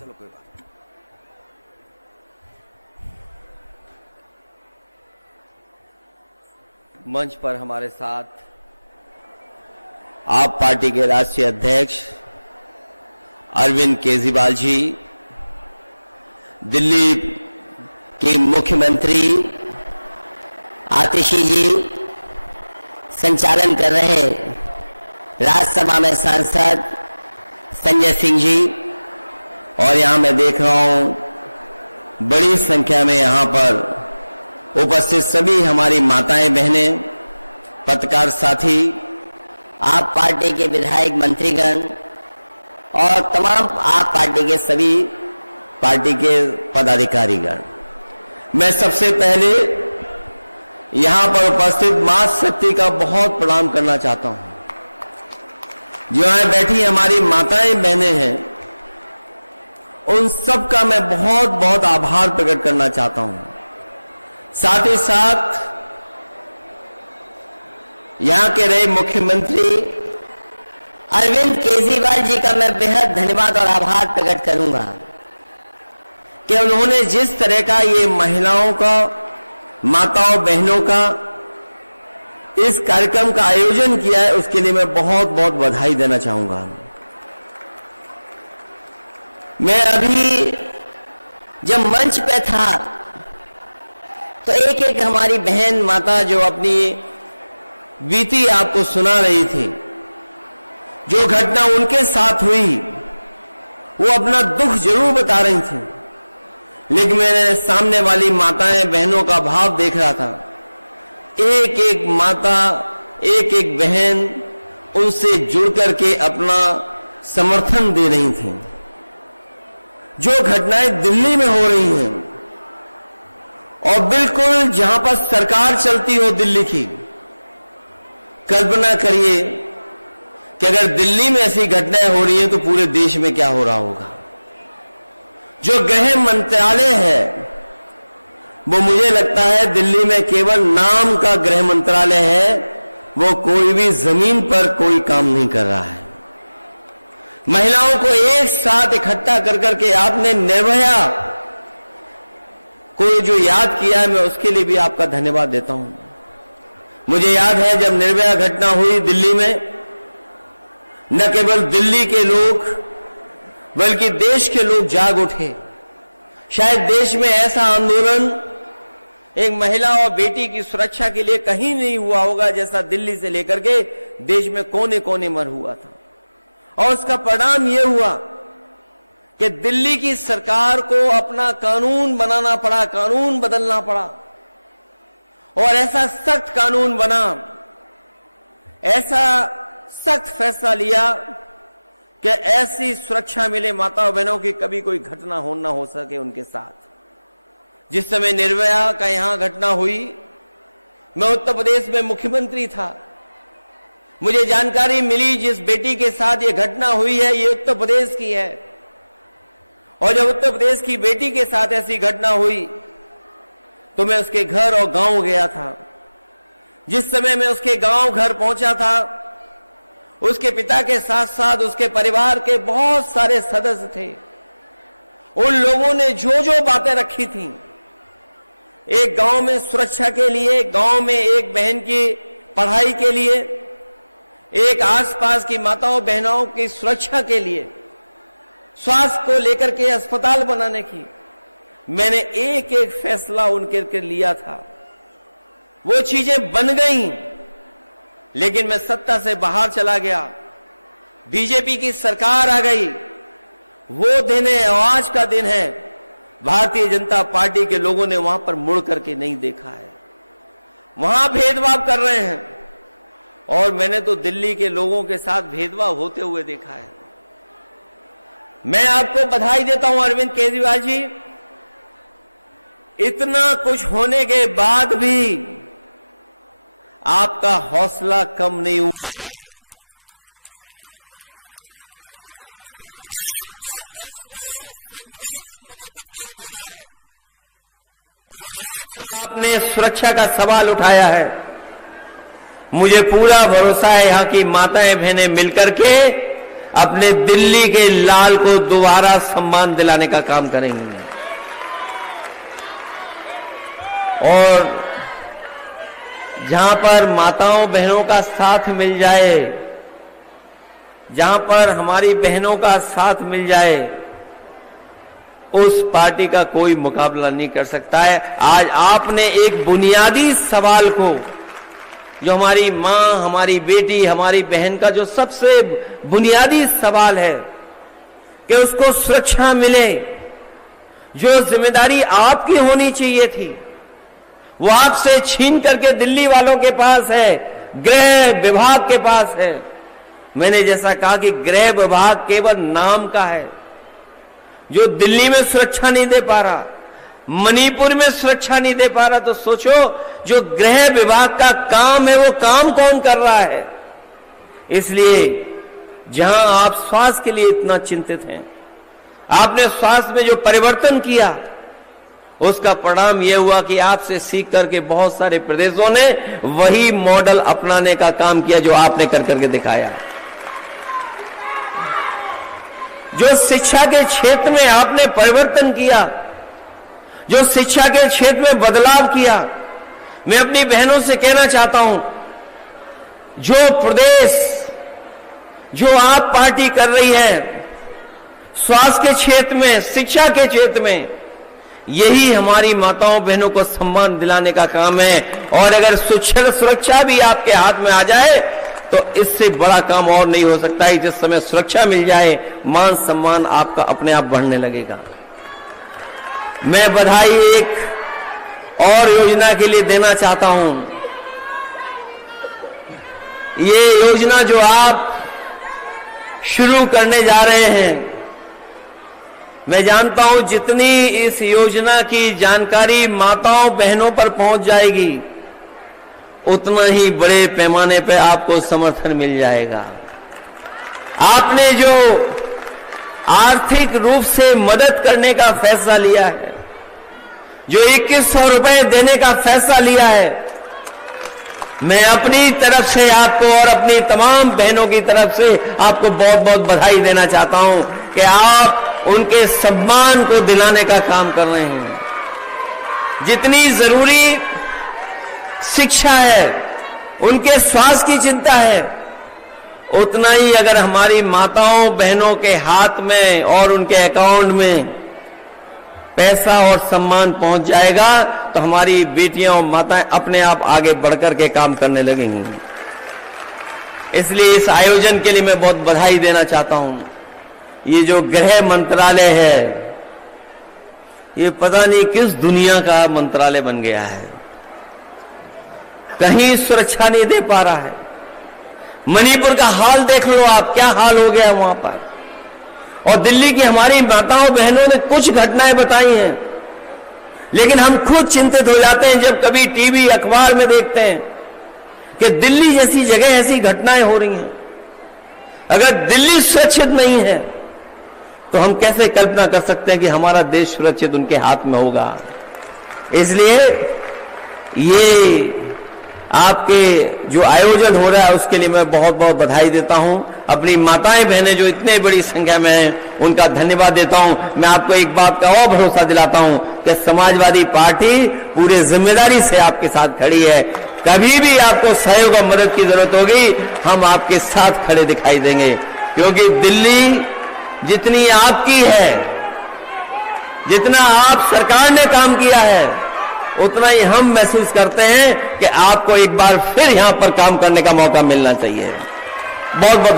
चलो कोई बात। मंच पर हमारे साथ आप पार्टी के राष्ट्रीय अध्यक्ष अरविंद केजरीवाल जी, दिल्ली के मुख्यमंत्री आतिशी जी, संचालन कर रहे राज्यसभा में सांसद संजय सिंह जी, और यहां मैं देख रहा हूं बड़ी संख्या में यहां पर उपस्थित सभी हमारी माताएं बहनें, पत्रकार साथी, आप पार्टी के विधायक मंत्रीगण और तमाम आप पार्टी के सभी पार्टी के पदाधिकारीगण। मैं सबसे पहले यहां पर उपस्थित मां शक्ति का बहुत प्रणाम करना चाहता हूं। जो यहां बैठी हमारी माताएं बहनें हैं, उन सब का मैं बहुत बहुत आभार प्रकट करना चाहता हूं। साथ ही साथ यहां के रहे मुख्यमंत्री अरविंद केजरीवाल जी का मैं बेहद धन्यवाद और आभार प्रकट करूंगा कि उन्होंने जिस तरह का ये महिलाओं का, माताओं बहनों का इस कार्यक्रम का आयोजन किया है, उसके लिए मैं बहुत बहुत बधाई देना चाहूंगा। मैं अभी जब मंच पे था तो एक एक हमारी बहन माता जो अपनी बीती आपको सुना रही थी, जो घटना उनके साथ हुई, वो अपना दुख जरूर बता रही थी, लेकिन मैंने सामने वाली माताएं बहनों का भाव देख रहा था। एक एक माता, एक एक बहन उनसे जुड़ करके अपना समर्थन दे रही थी। जो घटनाएं दिल्ली में हो रही हैं, और बिल्कुल जहां पर सरकार चलती हो दिल्ली की, कल्पना करिए कि अगर दिल्ली में ऐसी घटनाएं हो रही हैं तो पूरे देश में क्या हो रहा होगा। जो गृह मंत्रालय है, वो मुझे लगता है दिल्ली में केवल नाम का गृह मंत्रालय है, वो कोई भी जमीन पर कोई काम नहीं कर रहा है। महिलाओं को एक साथ इकट्ठा कर करके आपने निर्भया को जो याद किया है, मैं उसके लिए भी आपका धन्यवाद देता हूं। मुझे याद है जब निर्भया घटना हुई दिल्ली में, न केवल दिल्ली के लोग बल्कि देश के लोग जाग उठे। शायद देश में ऐसा आंदोलन एक महिला और बेटी की सुरक्षा के लिए कहीं नहीं हुआ होगा जैसा दिल्ली से लेकर के देश में कोने कोने में हुआ था। और उसका परिणाम यह हुआ कि दिल्ली की सरकार को अपना कानून बनाना पड़ा, कानून बदलना पड़ा, और ऐसा सख्त कानून बना, ऐसा सख्त फैसला लिया कि ऐसी सुरक्षा मिले माताओं बहनों की कभी कोई घटना हो ना हो सके उनके साथ। जिस समय निर्भया का यहां घटना हुई, मैं उत्तर प्रदेश में मुख्यमंत्री था। मुझे जानकारी मिली जिस बेटी के साथ ये घटना हुई है, ये उत्तर प्रदेश की है। और जब उत्तर प्रदेश की बेटी के साथ ऐसी घटना हुई तो मैं उसके घर और गांव गया था। जिस समय मैं उसके गांव घर पहुंचा था, उसके पिता के साथ साथ उसके परिवार के बहुत सारे सदस्य थे। उन लोगों ने जो जो बातें रखी थी, एक गांव में सुरक्षा के लिए, गांव में एक बहन की पढ़ाई के लिए, एक आसपास की माताओं बहनों की सुरक्षा के लिए, स्वास्थ्य को लेकर के अस्पताल बनाने की, मैंने एक एक फैसला उनके लिया था। वो चीजें बन गई, लेकिन मैं सत्ता से बाहर चला गया, बीजेपी की सरकार आ गई। वो दिन है और आज का दिन है, भारतीय जनता पार्टी के लोगों ने वहां पर मुड़ करके नहीं देखा है। वहां भेदभाव कर रहे हैं, और मैंने तो दिल्ली के लोगों के साथ भेदभाव होते हुए देखा है। मैं आपको बधाई देता हूं अरविंद केजरीवाल जी, इतना कुछ होने के बाद भी आपका हौसला कम नहीं हुआ। आपने सुरक्षा का सवाल उठाया है। मुझे पूरा भरोसा है यहां की माताएं बहनें मिलकर के अपने दिल्ली के लाल को दोबारा सम्मान दिलाने का काम करेंगे। और जहां पर माताओं बहनों का साथ मिल जाए, जहां पर हमारी बहनों का साथ मिल जाए, उस पार्टी का कोई मुकाबला नहीं कर सकता है। आज आपने एक बुनियादी सवाल को, जो हमारी मां, हमारी बेटी, हमारी बहन का जो सबसे बुनियादी सवाल है कि उसको सुरक्षा मिले, जो जिम्मेदारी आपकी होनी चाहिए थी वो आपसे छीन करके दिल्ली वालों के पास है, गृह विभाग के पास है। मैंने जैसा कहा कि गृह विभाग केवल नाम का है, जो दिल्ली में सुरक्षा नहीं दे पा रहा, मणिपुर में सुरक्षा नहीं दे पा रहा, तो सोचो जो गृह विभाग का काम है वो काम कौन कर रहा है। इसलिए जहां आप स्वास्थ्य के लिए इतना चिंतित हैं, आपने स्वास्थ्य में जो परिवर्तन किया, उसका परिणाम यह हुआ कि आपसे सीख करके बहुत सारे प्रदेशों ने वही मॉडल अपनाने का काम किया जो आपने कर करके दिखाया। जो शिक्षा के क्षेत्र में आपने परिवर्तन किया, जो शिक्षा के क्षेत्र में बदलाव किया, मैं अपनी बहनों से कहना चाहता हूं, जो प्रदेश, जो आप पार्टी कर रही है स्वास्थ्य के क्षेत्र में, शिक्षा के क्षेत्र में, यही हमारी माताओं बहनों को सम्मान दिलाने का काम है। और अगर सुरक्षा भी आपके हाथ में आ जाए तो इससे बड़ा काम और नहीं हो सकता है। जिस समय सुरक्षा मिल जाए, मान सम्मान आपका अपने आप बढ़ने लगेगा। मैं बधाई एक और योजना के लिए देना चाहता हूं। ये योजना जो आप शुरू करने जा रहे हैं, मैं जानता हूं जितनी इस योजना की जानकारी माताओं बहनों पर पहुंच जाएगी, उतना ही बड़े पैमाने पर आपको समर्थन मिल जाएगा। आपने जो आर्थिक रूप से मदद करने का फैसला लिया है, जो 2100 रुपए देने का फैसला लिया है, मैं अपनी तरफ से आपको और अपनी तमाम बहनों की तरफ से आपको बहुत बहुत बधाई देना चाहता हूं कि आप उनके सम्मान को दिलाने का काम कर रहे हैं। जितनी जरूरी शिक्षा है, उनके स्वास्थ्य की चिंता है, उतना ही अगर हमारी माताओं बहनों के हाथ में और उनके अकाउंट में पैसा और सम्मान पहुंच जाएगा तो हमारी बेटियां और माताएं अपने आप आगे बढ़कर के काम करने लगेंगी। इसलिए इस आयोजन के लिए मैं बहुत बधाई देना चाहता हूं। ये जो गृह मंत्रालय है, ये पता नहीं किस दुनिया का मंत्रालय बन गया है, कहीं सुरक्षा नहीं दे पा रहा है। मणिपुर का हाल देख लो आप, क्या हाल हो गया वहां पर। और दिल्ली की हमारी माताओं बहनों ने कुछ घटनाएं बताई हैं, लेकिन हम खुद चिंतित हो जाते हैं जब कभी टीवी अखबार में देखते हैं कि दिल्ली जैसी जगह ऐसी घटनाएं हो रही हैं। अगर दिल्ली सुरक्षित नहीं है तो हम कैसे कल्पना कर सकते हैं कि हमारा देश सुरक्षित उनके हाथ में होगा। इसलिए ये आपके जो आयोजन हो रहा है उसके लिए मैं बहुत बहुत बधाई देता हूं। अपनी माताएं बहनें जो इतने बड़ी संख्या में हैं उनका धन्यवाद देता हूं। मैं आपको एक बात का और भरोसा दिलाता हूं कि समाजवादी पार्टी पूरे जिम्मेदारी से आपके साथ खड़ी है। कभी भी आपको सहयोग और मदद की जरूरत होगी, हम आपके साथ खड़े दिखाई देंगे, क्योंकि दिल्ली जितनी आपकी है, जितना आप सरकार ने काम किया है, उतना ही हम महसूस करते हैं कि आपको एक बार फिर यहां पर काम करने का मौका मिलना चाहिए। बहुत बहुत